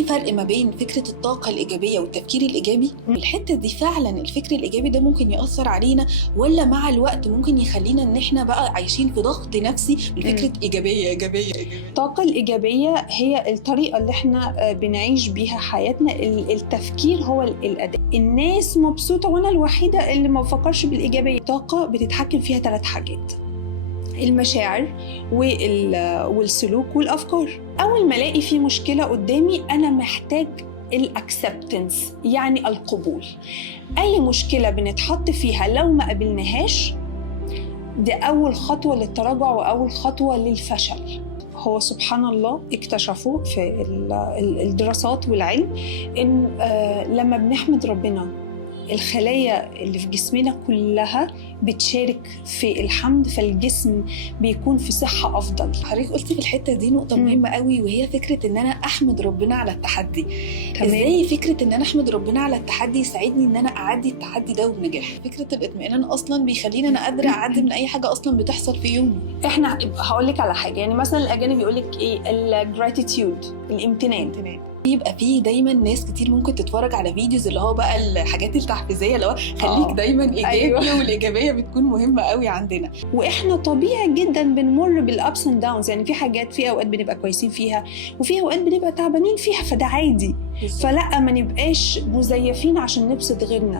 في فرق ما بين فكرة الطاقة الإيجابية والتفكير الإيجابي؟ الحتة دي فعلا الفكر الإيجابي ده ممكن يأثر علينا، ولا مع الوقت ممكن يخلينا إن إحنا بقى عايشين في ضغط نفسي بالفكرة إيجابية إيجابية إيجابية؟ الطاقة الإيجابية هي الطريقة اللي احنا بنعيش بيها حياتنا. التفكير هو الأداء. الناس مبسوطة وأنا الوحيدة اللي ما بفكرش بالإيجابية. الطاقة بتتحكم فيها 3 حاجات: المشاعر والسلوك والأفكار. أول ما ألاقي في مشكلة قدامي أنا محتاج الأكسبتنس، يعني القبول. أي مشكلة بنتحط فيها لو ما قبلناهاش دي أول خطوة للتراجع وأول خطوة للفشل. هو سبحان الله اكتشفوا في الدراسات والعلم إن لما بنحمد ربنا الخلايا اللي في جسمنا كلها بتشارك في الحمد، فالجسم بيكون في صحة أفضل. حضرتك قلتي في الحتة دي نقطة مهمة قوي، وهي فكرة إن أنا أحمد ربنا على التحدي. إزاي فكرة إن أنا أحمد ربنا على التحدي يساعدني إن أنا أعدي التحدي ده بنجاح؟ فكرة الاطمئنان أصلاً بيخليني أنا قادرة أعدي من أي حاجة أصلاً بتحصل في يومي. إحنا هقولك على حاجة، يعني مثلاً الأجانب يقولك إيه؟ الجراتيتيود، الامتنان. يبقى فيه دايما ناس كتير ممكن تتفرج على فيديوز اللي هو بقى الحاجات التحفيزيه اللي هو خليك دايما ايجابي. أيوة. والايجابيه بتكون مهمه قوي عندنا، واحنا طبيعي جدا بنمر بالابس اند داونز. يعني في حاجات، في اوقات بنبقى كويسين فيها وفي اوقات بنبقى تعبانين فيها، فده عادي. فلا ما نبقاش مزيفين عشان نبسط غيرنا.